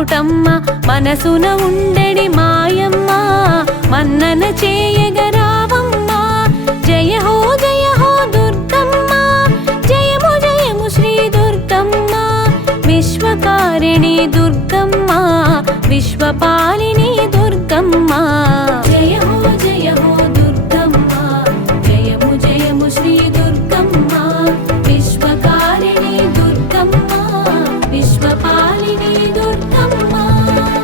చోటమ్మ మనసున ఉండెడి మాయమ్మ మన్నన చేయగరావమ్మ జయ హో దుర్గమ్మ జయము జయము శ్రీ దుర్గమ్మ విశ్వకారిణి దుర్గమ్మ విశ్వపాలిని దుర్గమ్మ జయ హో దుర్గమ్మ జయము జయము శ్రీ దుర్గమ్మ విశ్వకారిణి దుర్గమ్మ విశ్వపాలిని దుర్గమ్మ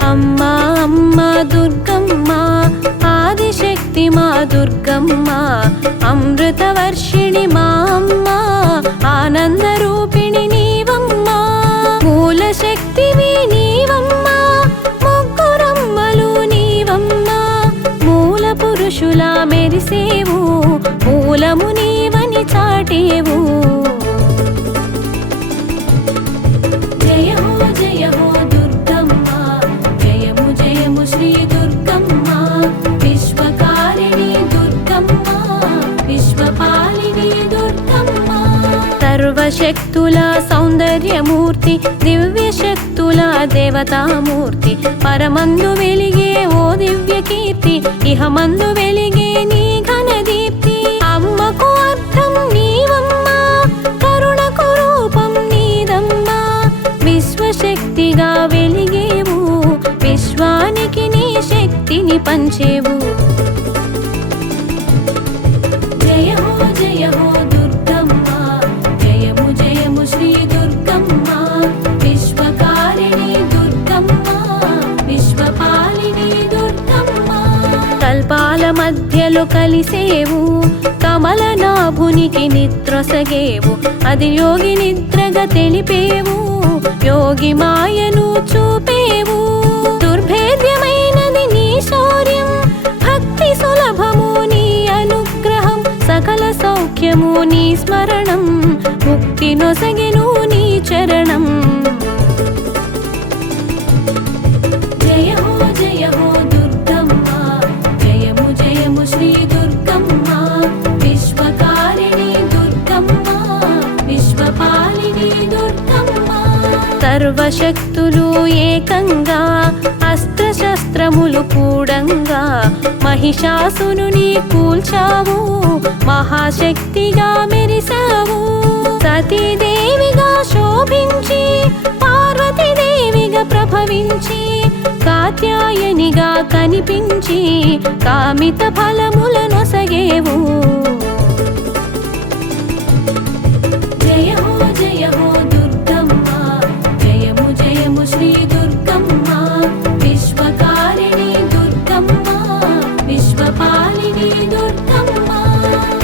అమ్మ అమ్మ దుర్గమ్మ ఆదిశక్తి మా దుర్గమ్మ అమృతవర్షిణి మా అమ్మ ఆనంద రూపిణి నీవమ్మ మూల శక్తివి నీవమ్మ ముగ్గురమ్మలు నీవమ్మ మూల పురుషుల మెరిసేవు మూలము నీవని చాటేవు జయ హో దుర్గమ్మ జయము జయము శ్రీ దుర్గమ్మ విశ్వకారిణి దుర్గమ్మ విశ్వపాలిని దుర్గమ్మ సర్వశక్తుల సౌందర్యమూర్తి దివ్య శక్తుల దేవతామూర్తి పరమందు వెలిగే ఓ దివ్య కీర్తి ఇహమందు వెలిగే నీ ఘన దీప్తి అమ్మకు అర్థం నీవమ్మ కరుణకు రూపం నీదమ్మ విశ్వశక్తిగా వెలిగేవు విశ్వానికి నీ శక్తిని పంచేవు జయ హో దుర్గమ్మ జయము జయము శ్రీ దుర్గమ్మ విశ్వకారిణి దుర్గమ్మ విశ్వపాలిని దుర్గమ్మ కల్పాల మధ్యలో కలిసేవు కమలనాభునికి నిద్రొసగేవు అది యోగి నిద్రగా తెలిపేవు యోగి మాయను చూపేవు దుర్భేద్యమైనది నీ శౌర్యం భక్తి సులభము నీ అనుగ్రహం సకల సౌఖ్యము నీ స్మరణం ముక్తి నొసగెను నీ చరణం జయ హో దుర్గమ్మ జయము జయము శ్రీ దుర్గమ్మ విశ్వకారిణి దుర్గమ్మ విశ్వపాలిని దుర్గమ్మ సర్వశక్తులు ఏకంగా అస్త్రశస్త్రములు కూడంగా మహిషాసురుని కూల్చావు మహాశక్తిగా మెరిసావు సతీదేవిగా శోభించి పార్వతీదేవిగా ప్రభవించి కాత్యాయనిగా కనిపించి కామిత ఫలములనొసగేవు జయ హో దుర్గమ్మ జయము జయము శ్రీ దుర్గమ్మ విశ్వకారిణి దుర్గమ్మ విశ్వపాలిని దుర్గమ్మ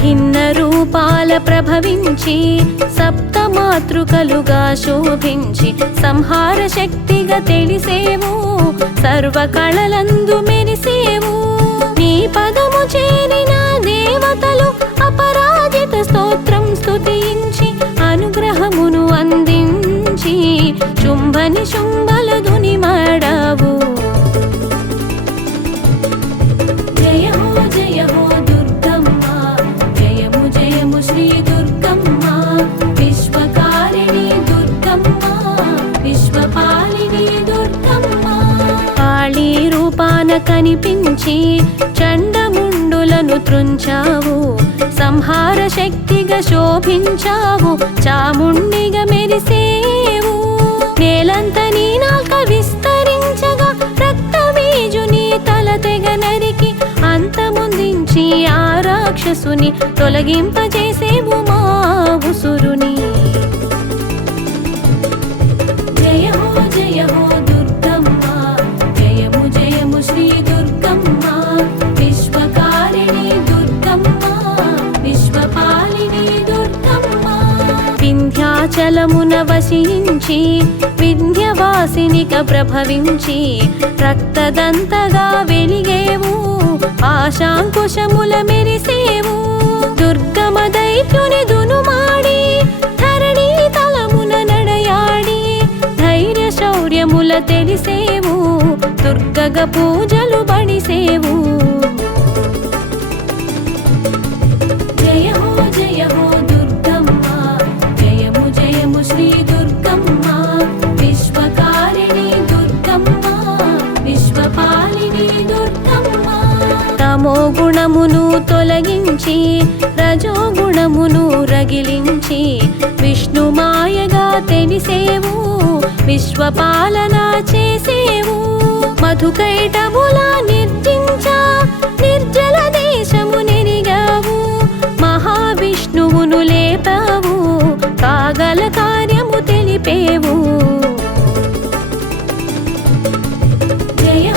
భిన్న రూపాల ప్రభవించి సప్తమాతృకలుగా శోభించి సంహార శక్తిగా తెలిసేవు సర్వకళలందు మెరిసేవు నీ పదము చేరిన దేవతలు అపరాజిత స్తోత్రం స్తుతించి అనుగ్రహమును అందించి శుంభని శుంభల ధుని మాడావు జయ హో దుర్గమ్మ జయము జయము శ్రీ దుర్గమ్మ విశ్వకారిణి దుర్గమ్మ విశ్వపాలిని దుర్గమ్మ కాళీ రూపాన కనిపించి చండముండులను త్రుంచావు సంహార శక్తిగా శోభించావు చాముండిగా మెరిసేవు నేలంత నీ నాల్క విస్తరించగా రక్తబీజుని తల తెగ నరికి అంతమొందించి ఆ రాక్షసుని తొలగింపజేసేవు మా ఉసురుని జయ హో దుర్గమ్మ జయము జయము శ్రీ దుర్గమ్మ విశ్వకారిణి దుర్గమ్మ విశ్వపాలిని దుర్గమ్మ వింధ్యాచలమున వసించి వింధ్యవాసినిక ప్రభవించి రక్తదంతగా వెలిగేవు ఆశాంకుశముల మెరిసేవు దుర్గమ దైత్యుని దునుమాడి ధరణి తలమున నడయాడి ధైర్య శౌర్యముల తెలిసేవు దుర్గగ పూజలు బడిసేవు జయ హో దుర్గమ్మ జయము జయము శ్రీ దుర్గమ్మ విశ్వకారిణి దుర్గమ్మ రజోగుణమును రగిలించి విష్ణు మాయగా తెలిసేవు విశ్వపాలన చేసేవు మధుకైటముల నిర్జించ నిర్జల దేశము నెరిగావు మహావిష్ణువును లేపావు కాగల కార్యము తెలిపేవు జయ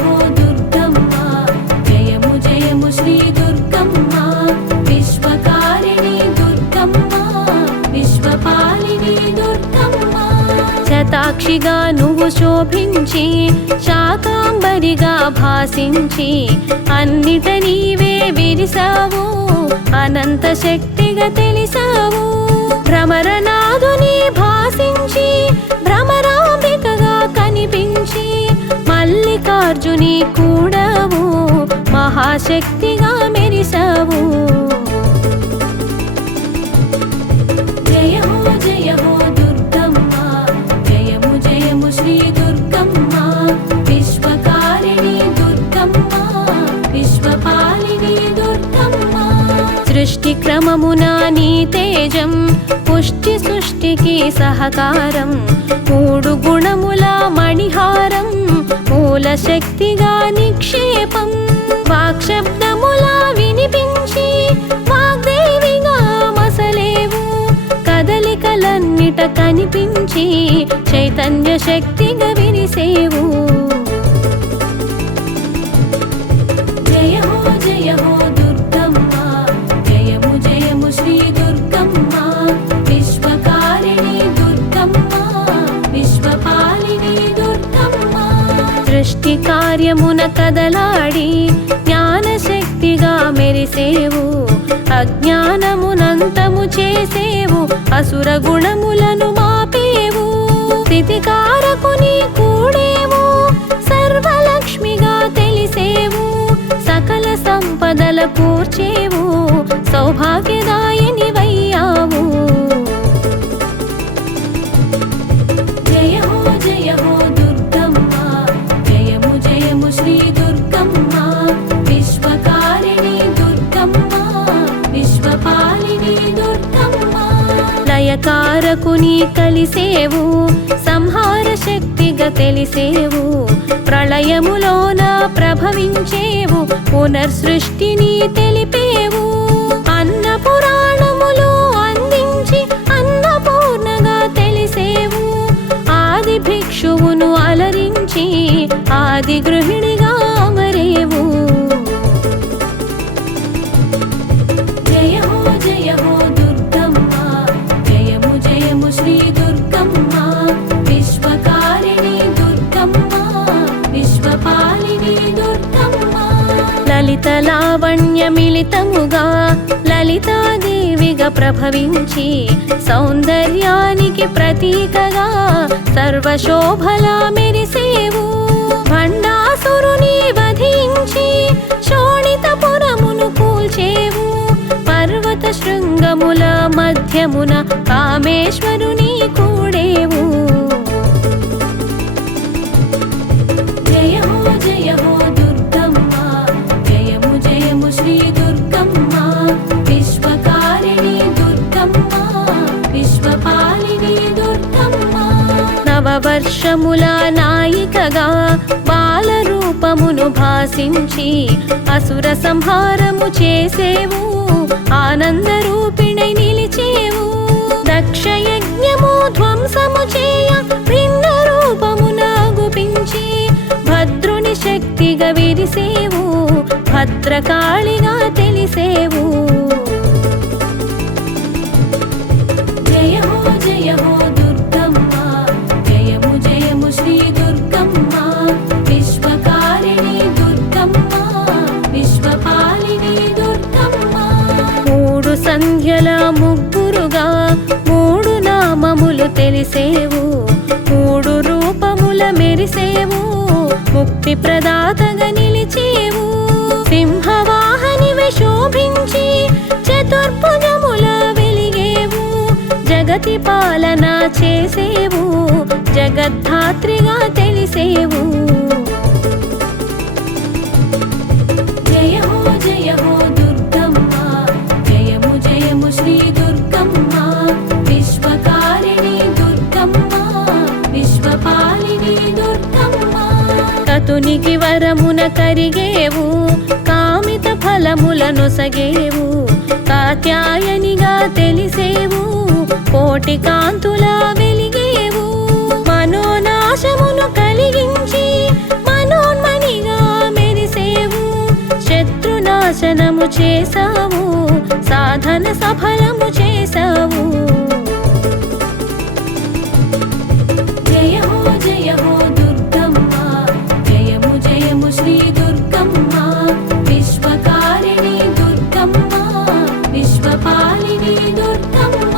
హో దుర్గమ్మ జయము జయము శ్రీ దుర్గమ్మ విశ్వకారిణి దుర్గమ్మ విశ్వపాలిని దుర్గమ్మ శతాక్షిగా నువ్వు శోభించి శాకాంబరిగా భాసించి అన్నిట నీవే విరిసావు అనంత శక్తిగా తెలిసావు భ్రమరనాథుని భాసించి భ్రమరాంబికగా కనిపించి మల్లికార్జుని కూడావు మహాశక్తిగా మెరిసావు జయ హో దుర్గమ్మ జయము జయము శ్రీ దుర్గమ్మ విశ్వకారిణి దుర్గమ్మ విశ్వపాలిని దుర్గమ్మ సృష్టి క్రమమున నీ తేజం పుష్టి సృష్టికి సహకారం మూడు గుణముల మణిహారం మూల శక్తిగా నిక్షేపం వాక్శబ్దముల వినిపించి వాగ్దేవిగా మసలేవు కదలికలన్నిట కనిపించి చైతన్య శక్తిగా విరిసేవు జయ హో దుర్గమ్మ జయము జయము శ్రీ దుర్గమ్మ విశ్వకారిణి దుర్గమ్మ విశ్వపాలిని దుర్గమ్మ సృష్టి కార్యమున కదలాడి జ్ఞానశక్తిగా మెరిసేవు అజ్ఞానమునంతము చేసేవు అసుర గుణములను మాపేవు స్థితికారకుని కూడేవు సర్వలక్ష్మిగా తెలిసేవు సకల సంపదల కూర్చేవు సౌభాగ్యదాయిని వయ్యావు జయ హో దుర్గమ్మ జయము జయము శ్రీ దుర్గమ్మ విశ్వకారిణి దుర్గమ్మ విశ్వపాలిని దుర్గమ్మ లయకారకుని కలిసేవు సంహార శక్తిగా తెలిసేవు ప్రళయములోన ప్రభవించేవు పునర్సృష్టిని తెలిపేవు అన్న పురాణములు అందించి అన్నపూర్ణగా తెలిసేవు ఆది భిక్షువును అలరించి ఆది గృహిణిగా అమరేవు జయ హో దుర్గమ్మ జయము జయము శ్రీ దుర్గమ్మ విశ్వకారిణి దుర్గమ్మ విశ్వపాలిని దుర్గమ్మ లలిత లావణ్య మిళితముగా లలితాదేవిగా ప్రభవించి సౌందర్యానికి ప్రతీకగా సర్వశోభలా మెరిసేవు భండాసురుని వధించి శోణితపురమును కూల్చేవు పర్వత శృంగముల మధ్యమున కామేశ్వరుని కూడేవు జయ హో దుర్గమ్మ జయము జయము శ్రీ దుర్గమ్మ విశ్వకారిణి దుర్గమ్మ విశ్వపాలిని దుర్గమ్మ నవవర్షముల నాయికగా బాలరూపమును భాసించి అసుర సంహారము చేసేవు ఆనందరూపిణై నిలిచేవు దక్షయజ్ఞము ధ్వంసము చేయ భిన్న రూపమున గుపించి భద్రుని శక్తిగా విరిసేవు భద్రకాళిగా తెలిసేవు జయ హో దుర్గమ్మ జయము జయము శ్రీ దుర్గమ్మ విశ్వకారిణి దుర్గమ్మ విశ్వపాలిని దుర్గమ్మ మూడు సంధ్యల ముగ్గురుగా మూడు నామములు తెలిసేవు మూడు రూపముల మెరిసేవు ముక్తి ప్రదాతగా నిలిచేవు సింహవాహనివే శోభించి చతుర్భుజముల వెలిగేవు జగతి పాలన చేసేవు జగద్ధాత్రిగా తెలిసేవు జయ హో దుర్గమ్మ కాతునికి వరమున కరిగేవు కామిత ఫలములనొసగేవు కాత్యాయనిగా తెలిసేవు కోటి కాంతులా వెలిగేవు మనోనాశమును కలిగించి మనోన్మణిగా మెరిసేవు శత్రునాశనము చేసావు సాధన సఫలము చేసావు జయ హో దుర్గమ్మ జయము జయము శ్రీ దుర్గమ్మ విశ్వకారిణి దుర్గమ్మ విశ్వపాలిని దుర్గమ్మ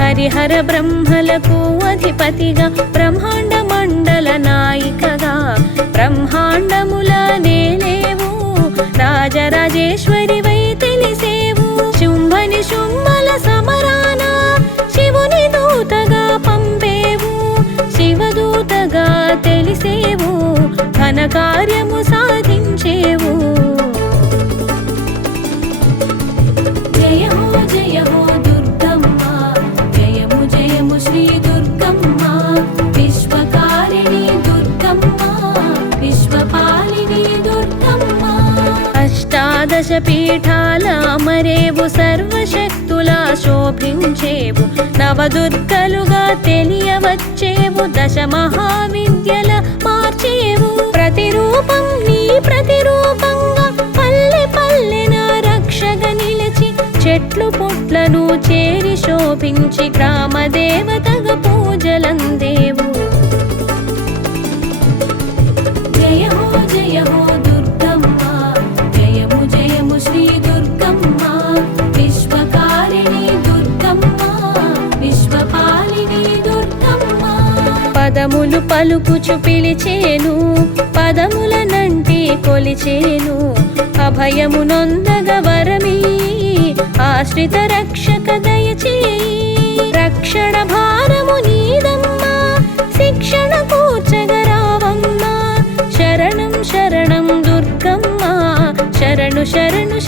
హరిహర బ్రహ్మలకు అధిపతిగా బ్రహ్మాండ మండల నాయికగా బ్రహ్మాండముల నేలేవు రాజరాజేశ్వరి వై తెలిసేవు శుంభని శుంభల సమరాన శివుని దూతగా పంపేవు శివదూతగా తెలిసేవు ఘన కార్యము సాధించేవు జయ హో దుర్గమ్మ జయము జయము శ్రీ దుర్గమ్మ విశ్వకారిణి దుర్గమ్మ విశ్వపాలిని దుర్గమ్మ అష్టాదశ పీఠాల అమరేవు సర్వశక్తులా శోభించేవు నవదుర్గలుగా తెలియవచ్చేవు దశ మహావిద్యల మార్చేవు ప్రతిరూపం నీ ప్రతిరూపంగా పల్లె పల్లెన రక్షగా నిలిచి చెట్లు పుట్లను చేరి శోభించి గ్రామ దేవతగా పూజలందేవు జయ హో దుర్గమ్మ జయము జయము శ్రీ దుర్గమ్మ విశ్వకారిణి దుర్గమ్మ విశ్వపాలిని దుర్గమ్మ పదములు పలుకుచు పిలిచేను పదములనంటి కొలిచేను అభయము నొందగ వరమీ ఆశ్రిత రక్షక దయచేయి రక్షణ భారము నీదమ్మా శిక్షణ కూర్చగరావమ్మా శరణం శరణం దుర్గమ్మ శరణు శరణు